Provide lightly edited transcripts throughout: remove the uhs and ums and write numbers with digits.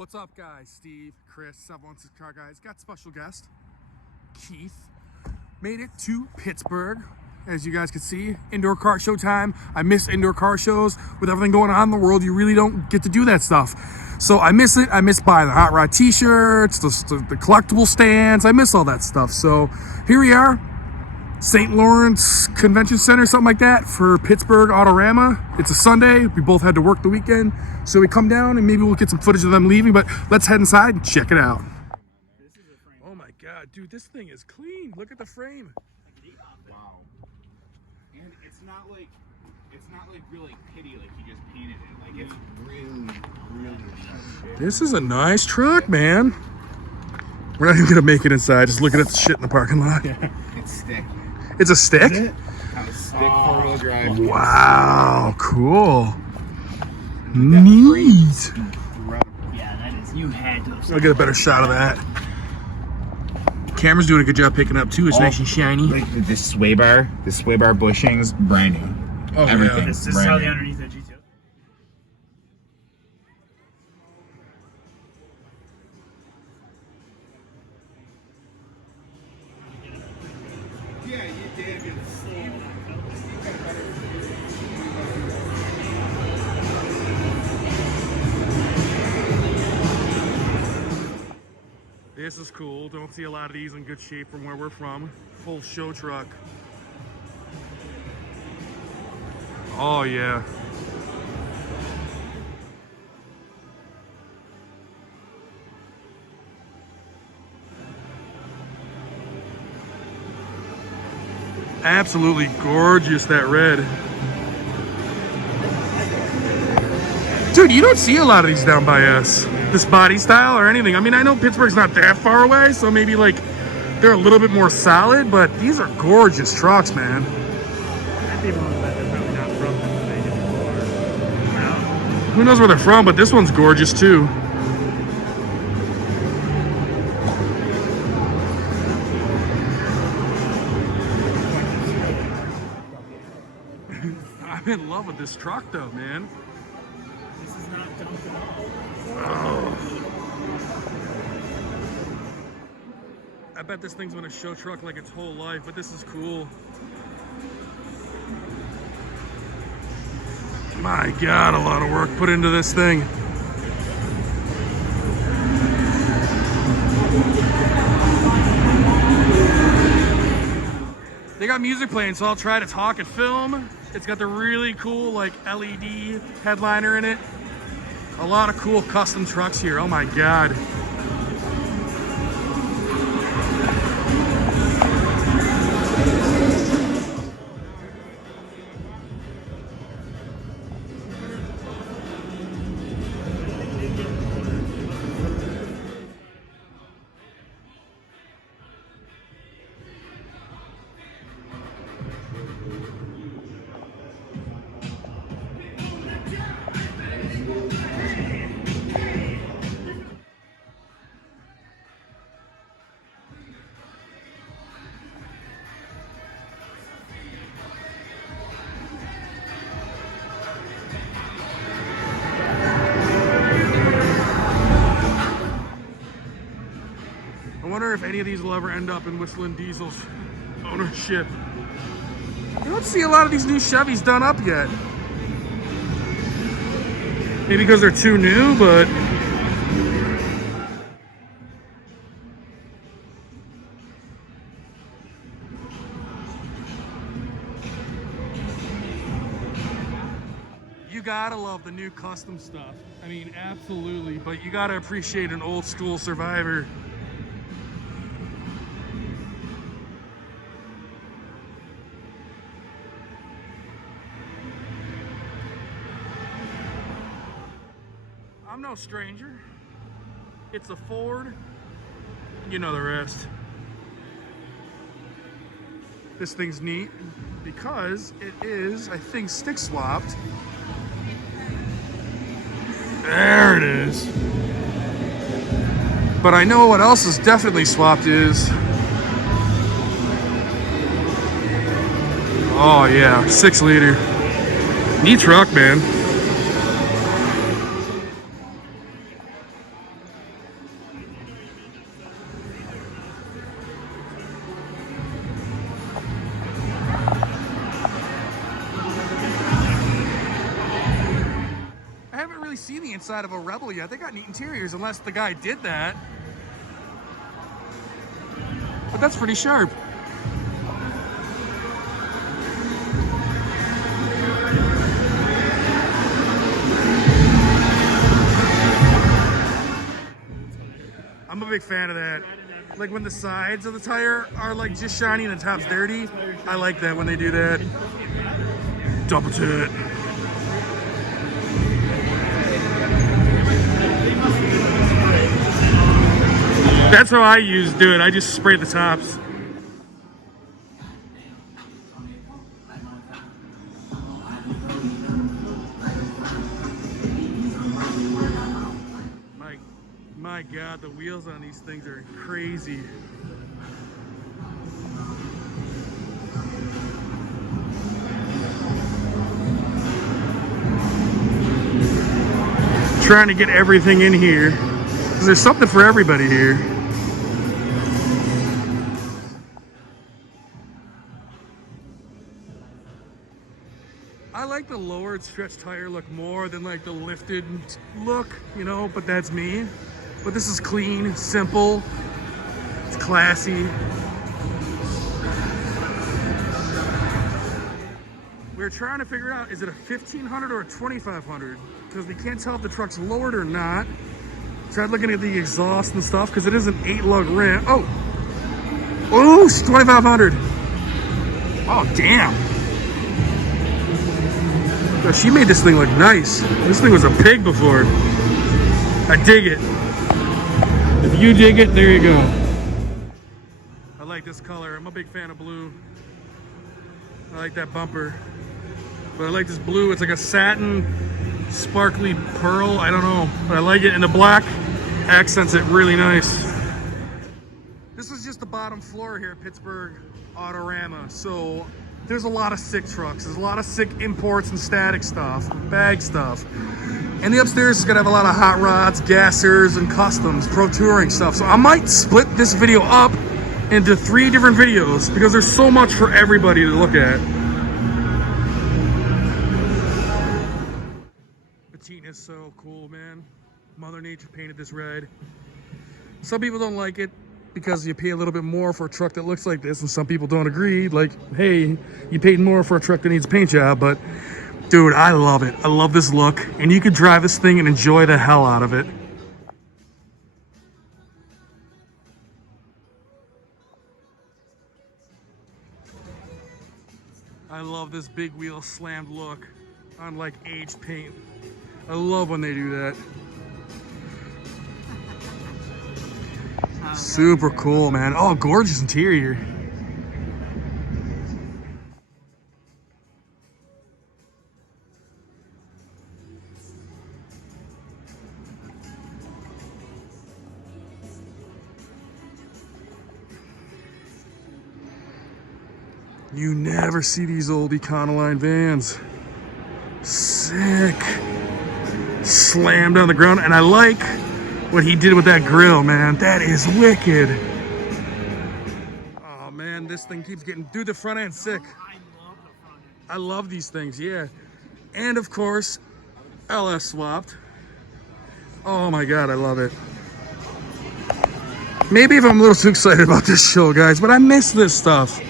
What's up, guys? Steve, Chris, 716 Car Guys. Got special guest, Keith. Made it to Pittsburgh. As you guys can see, indoor car show time. I miss indoor car shows. With everything going on in the world, you really don't get to do that stuff. So I miss it. I miss buying the Hot Rod t-shirts, the collectible stands. I miss all that stuff. So here we are, St. Lawrence Convention Center, something like that, for Pittsburgh AutoRama. It's a Sunday. We both had to work the weekend. So we come down and maybe we'll get some footage of them leaving, but let's head inside and check it out. Oh my God, dude, this thing is clean. Look at the frame. Wow. And it's not like really pitty, like you just painted it. Like it's really nice. This is a nice truck, man. We're not even gonna make it inside, just looking at the shit in the parking lot. It's stick. It's a stick? Kind of stick four-wheel drive. Wow, cool. Neat. Yeah, that is. You had to. I'll get a better shot of that. Camera's doing a good job picking up too. It's nice and shiny. Like this sway bar bushings, brand new. Oh, everything. yeah. This is how the underneath that GTO. Yeah, you did. This is cool. Don't see a lot of these in good shape from where we're from. Full show truck. Oh yeah. Absolutely gorgeous, that red. Dude, you don't see a lot of these down by us. This body style or anything. I mean, I know Pittsburgh's not that far away, so maybe like they're a little bit more solid, but these are gorgeous trucks, man. People know that they're probably not from Pennsylvania. Who knows where they're from, but this one's gorgeous too. I'm in love with this truck though, man. This is not dumped at all. Oh. I bet this thing's been a show truck like its whole life, but this is cool. My God, a lot of work put into this thing. They got music playing, so I'll try to talk and film. It's got the really cool like LED headliner in it. A lot of cool custom trucks here. Oh my God. I wonder if any of these will ever end up in Whistling Diesel's ownership. I don't see a lot of these new Chevys done up yet. Maybe because they're too new, but you gotta love the new custom stuff. I mean, absolutely, but you gotta appreciate an old school Survivor. I'm no stranger. It's a Ford. You know the rest. This thing's neat because it is, I think, stick swapped. There it is. But I know what else is definitely swapped is. Oh yeah, 6 liter. Neat truck, man. really seen the inside of a Rebel yet. They got neat interiors, unless the guy did that. But that's pretty sharp. I'm a big fan of that. Like when the sides of the tire are like just shiny and the top's dirty. I like that when they do that. Double tit. That's how I do it. I just spray the tops. My God, the wheels on these things are crazy. Trying to get everything in here, because there's something for everybody here. I like the lowered stretch tire look more than like the lifted look, you know, but that's me. But this is clean, simple, it's classy. We're trying to figure out, is it a 1500 or a 2500? Because we can't tell if the truck's lowered or not. Tried looking at the exhaust and stuff, because it is an 8-lug rim. Oh, oh, 2500. Oh, damn. Yo, she made this thing look nice. This thing was a pig before. I dig it. If you dig it, there you go. I like this color. I'm a big fan of blue. I like that bumper. But I like this blue. It's like a satin, sparkly pearl. I don't know. But I like it. And the black accents it really nice. This is just the bottom floor here at Pittsburgh AutoRama. So there's a lot of sick trucks. There's a lot of sick imports and static stuff, bag stuff. And the upstairs is gonna have a lot of hot rods, gassers, and customs, pro touring stuff. So I might split this video up into 3 different videos because there's so much for everybody to look at. Patina is so cool, man. Mother Nature painted this red. Some people don't like it because you pay a little bit more for a truck that looks like this, and some people don't agree. Like, hey, you paid more for a truck that needs a paint job, but dude, I love it. I love this look, and you could drive this thing and enjoy the hell out of it. I love this big wheel slammed look on like aged paint. I love when they do that. Super cool, man. Oh, gorgeous interior. You never see these old Econoline vans. Sick. Slammed on the ground, and I like what he did with that grill, man. That is wicked. Oh man, this thing keeps getting, dude, the front end sick. I love these things, yeah. And of course, LS swapped. Oh my God, I love it. Maybe if I'm a little too excited about this show, guys, but I miss this stuff.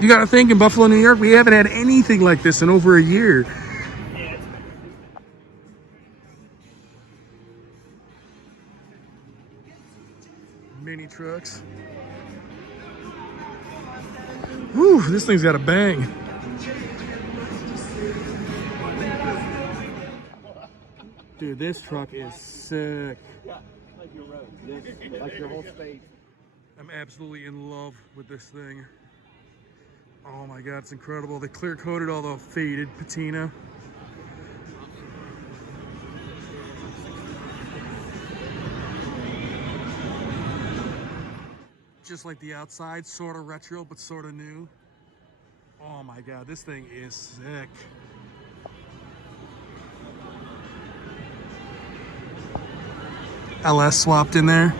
You gotta think, in Buffalo, New York, we haven't had anything like this in over a year. Mini trucks. Whew, this thing's got a bang. Dude, this truck is sick. Yeah, like your road. This, like your whole space. I'm absolutely in love with this thing. Oh my God, it's incredible. They clear coated all the faded patina. Just like the outside, sort of retro, but sort of new. Oh my God, this thing is sick. LS swapped in there.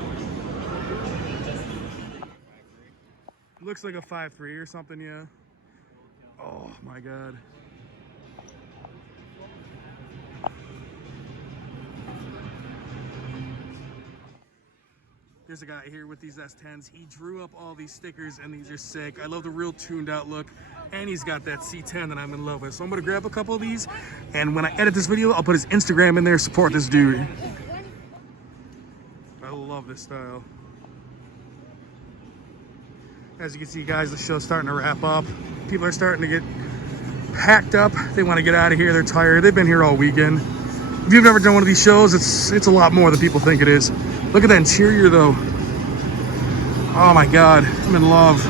Looks like a 5.3 or something, yeah. Oh my God. there's a guy here with these S10s. He drew up all these stickers, and these are sick. I love the real tuned out look, and he's got that C10 that I'm in love with. So I'm gonna grab a couple of these, and when I edit this video, I'll put his Instagram in there. Support this dude. I love this style. As you can see, guys, the show's starting to wrap up. People are starting to get packed up. They want to get out of here. They're tired. They've been here all weekend. If you've never done one of these shows, it's a lot more than people think it is. Look at that interior, though. Oh my God, I'm in love.